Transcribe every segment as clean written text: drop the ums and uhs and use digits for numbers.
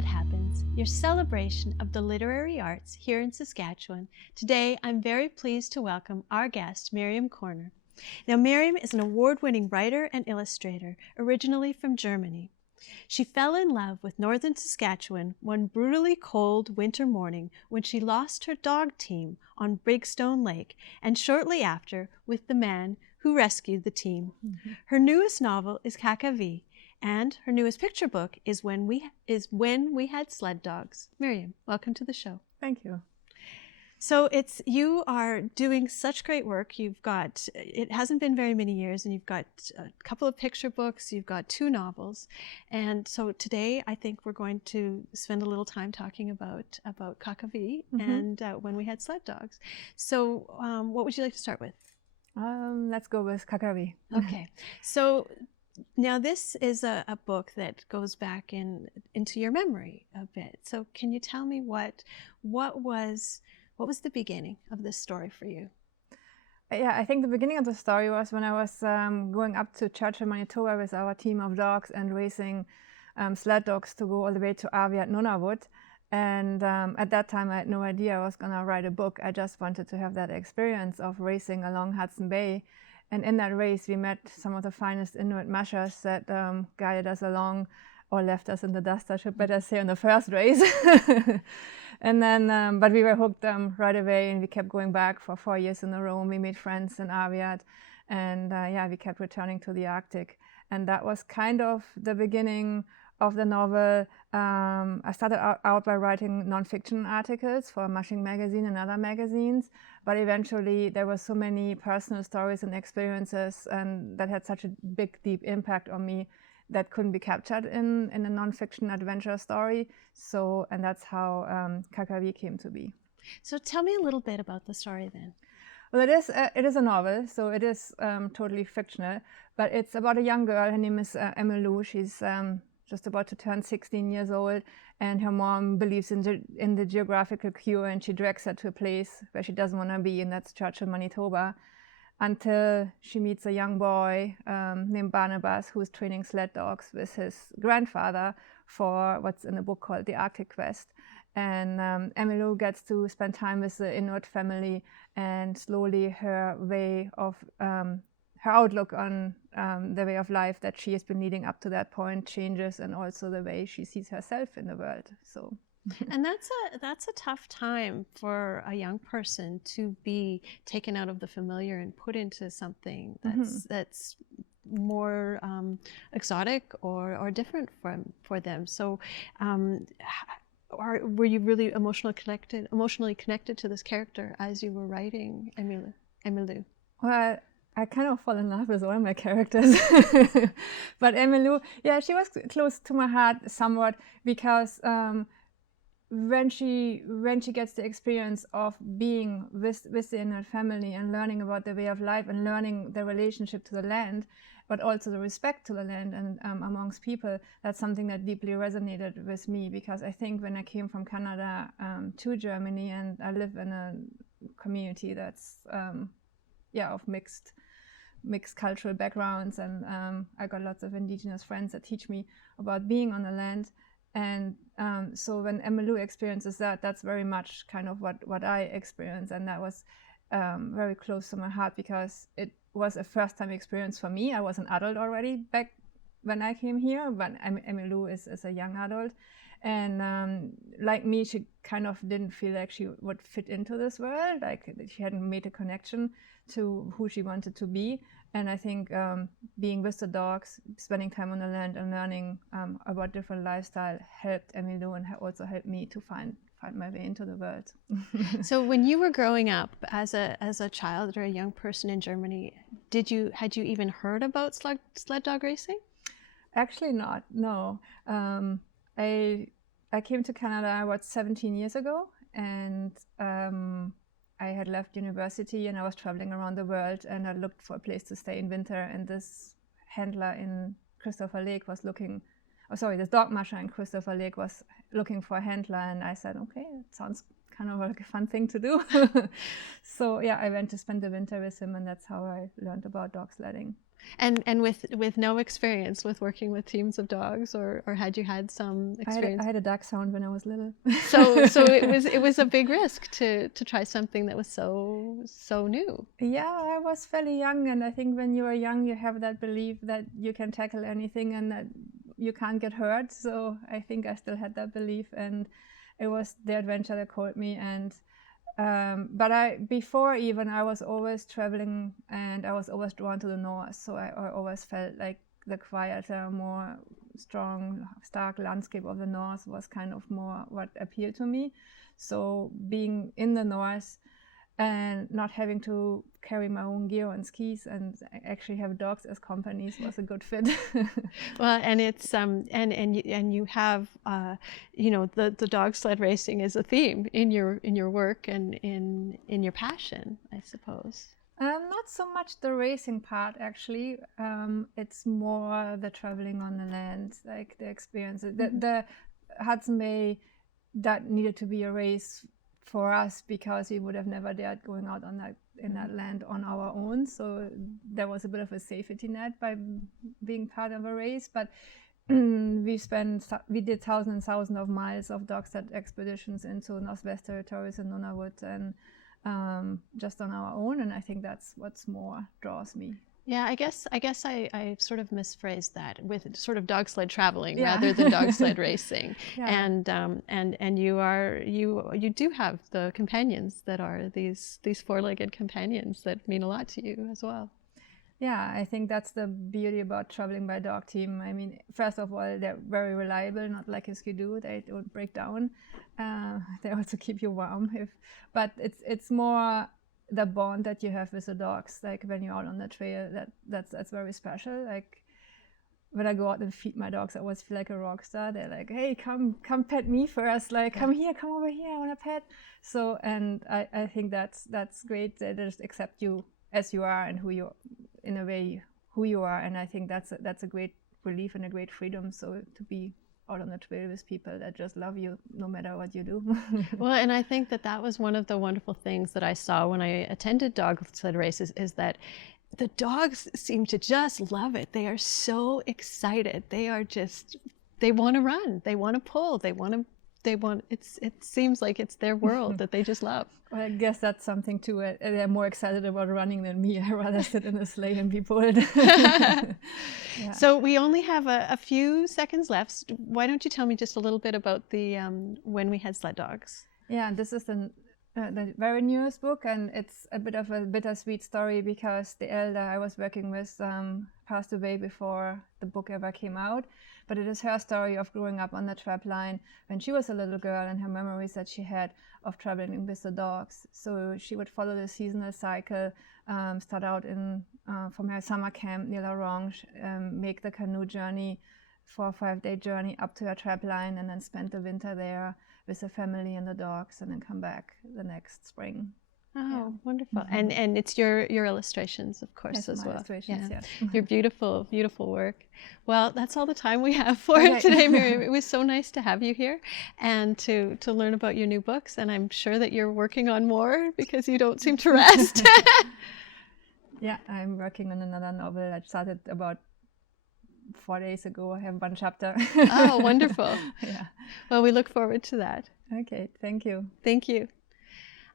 It Happens, your celebration of the literary arts here in Saskatchewan. Today, I'm very pleased to welcome our guest, Miriam Körner. Now, Miriam is an award-winning writer and illustrator, originally from Germany. She fell in love with northern Saskatchewan one brutally cold winter morning when she lost her dog team on Brigstone Lake, and shortly after with the man who rescued the team. Her newest novel is Kakavi, and her newest picture book is When We Had Sled Dogs. Miriam, welcome to the show. Thank you. So you are doing such great work. It hasn't been very many years, and you've got a couple of picture books, you've got 2 novels. And so today I think we're going to spend a little time talking about Kakavi and When We Had Sled Dogs. So what would you like to start with? Let's go with Kakavi. Okay. So now this is a book that goes back into your memory a bit. So can you tell me what was the beginning of this story for you? Yeah, I think the beginning of the story was when I was going up to Churchill, Manitoba with our team of dogs and racing sled dogs to go all the way to Arvia at Nunavut. And at that time, I had no idea I was going to write a book. I just wanted to have that experience of racing along Hudson Bay. And in that race, we met some of the finest Inuit mushers that guided us along, or left us in the dust, I should better say, on the first race. And then, but we were hooked right away, and we kept going back for 4 years in a row. We made friends in Arviat, and yeah, we kept returning to the Arctic. And that was kind of the beginning of the novel. I started out by writing nonfiction articles for Mushing magazine and other magazines, but eventually there were so many personal stories and experiences, and that had such a big, deep impact on me that couldn't be captured in a nonfiction adventure story. So, and that's how Kakavi came to be. So tell me a little bit about the story then. Well, it is a novel, so it is totally fictional, but it's about a young girl. Her name is Emilu. She's just about to turn 16 years old, and her mom believes in the geographical cure, and she drags her to a place where she doesn't want to be, and that's Churchill, Manitoba, until she meets a young boy named Barnabas, who is training sled dogs with his grandfather for what's in the book called the Arctic Quest. And Emilu gets to spend time with the Inuit family, and slowly her outlook on the way of life that she has been leading up to that point changes, and also the way she sees herself in the world. So. And that's a tough time for a young person to be taken out of the familiar and put into something that's more exotic or different for them. So were you really emotionally connected to this character as you were writing Emilu? Well, I kind of fall in love with all my characters. But Emilu, yeah, she was close to my heart somewhat, because when she gets the experience of being with the Inuit family and learning about the way of life and learning the relationship to the land, but also the respect to the land and amongst people, that's something that deeply resonated with me, because I think when I came from Canada to Germany, and I live in a community that's of mixed cultural backgrounds, and I got lots of Indigenous friends that teach me about being on the land. And so when Emilu experiences that's very much kind of what I experienced, and that was very close to my heart, because it was a first-time experience for me. I was an adult already back when I came here, but Emilu is a young adult. And like me, she kind of didn't feel like she would fit into this world, like she hadn't made a connection to who she wanted to be. And I think being with the dogs, spending time on the land and learning about different lifestyle helped Emilu, and also helped me to find my way into the world. So when you were growing up as a child or a young person in Germany, had you even heard about sled dog racing? Actually not, no. I came to Canada about 17 years ago, and I had left university, and I was traveling around the world, and I looked for a place to stay in winter, and this handler in Christopher Lake was looking, this dog musher in Christopher Lake was looking for a handler, and I said, okay, it sounds kind of like a fun thing to do. So yeah, I went to spend the winter with him, and that's how I learned about dog sledding. And with no experience with working with teams of dogs, or had you had some experience? I had a dachshund when I was little. So it was a big risk to try something that was so new. Yeah, I was fairly young, and I think when you are young, you have that belief that you can tackle anything and that you can't get hurt. So I think I still had that belief, and it was the adventure that called me. And but before even, I was always traveling, and I was always drawn to the north. So I always felt like the quieter, more strong, stark landscape of the north was kind of more what appealed to me. So being in the north and not having to carry my own gear on skis and actually have dogs as companies was a good fit. Well, and it's and you have you know, the dog sled racing is a theme in your work and in your passion, I suppose. Not so much the racing part, actually. It's more the traveling on the land, like the experience. The Hudson Bay, that needed to be a race for us because we would have never dared going out on that in that land on our own. So there was a bit of a safety net by being part of a race. But we did thousands and thousands of miles of dog sled expeditions into Northwest Territories and Nunavut, and just on our own. And I think that's what's more draws me. Yeah, I guess I sort of misphrased that with sort of dog sled traveling rather than dog sled racing. And you do have the companions that are these four-legged companions that mean a lot to you as well. Yeah, I think that's the beauty about traveling by dog team. I mean, first of all, they're very reliable, not like a skidoo, they don't break down. They also keep you warm. But it's more the bond that you have with the dogs, like when you're out on the trail, that's very special. Like when I go out and feed my dogs, I always feel like a rock star. They're like, hey, come pet me first, like come over here, I want to pet. So, and I think that's great. They just accept you as you are and who you are, and I think that's a great relief and a great freedom. So to be out on the trail with people that just love you no matter what you do. Well, and I think that was one of the wonderful things that I saw when I attended dog sled races, is that the dogs seem to just love it. They are so excited. They want to run, they want to pull, it seems like it's their world that they just love. Well, I guess that's something too. They're more excited about running than me. I rather sit in a sleigh and be pulled. Yeah. So we only have a few seconds left. Why don't you tell me just a little bit about the When We Had Sled Dogs? Yeah, this is the very newest book, and it's a bit of a bittersweet story because the elder I was working with passed away before the book ever came out. But it is her story of growing up on the trap line when she was a little girl, and her memories that she had of traveling with the dogs. So she would follow the seasonal cycle, start out from her summer camp near La Ronge, make the canoe journey, 4 or 5 day journey up to her trap line, and then spend the winter there with the family and the dogs, and then come back the next spring. Oh, wonderful. And it's your illustrations, of course, as well. Illustrations, yes. Your beautiful, beautiful work. Well, that's all the time we have for today, Miriam. It was so nice to have you here and to learn about your new books. And I'm sure that you're working on more because you don't seem to rest. Yeah, I'm working on another novel. I started about 4 days ago. I have one chapter. Oh, wonderful. Yeah. Well, we look forward to that. Okay, thank you. Thank you.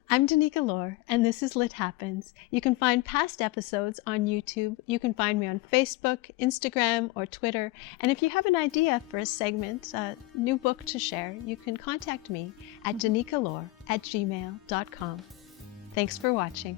I'm Danica Lorer, and this is Lit Happens. You can find past episodes on YouTube. You can find me on Facebook, Instagram, or Twitter. And if you have an idea for a segment, a new book to share, you can contact me at danicalorer@gmail.com. Thanks for watching.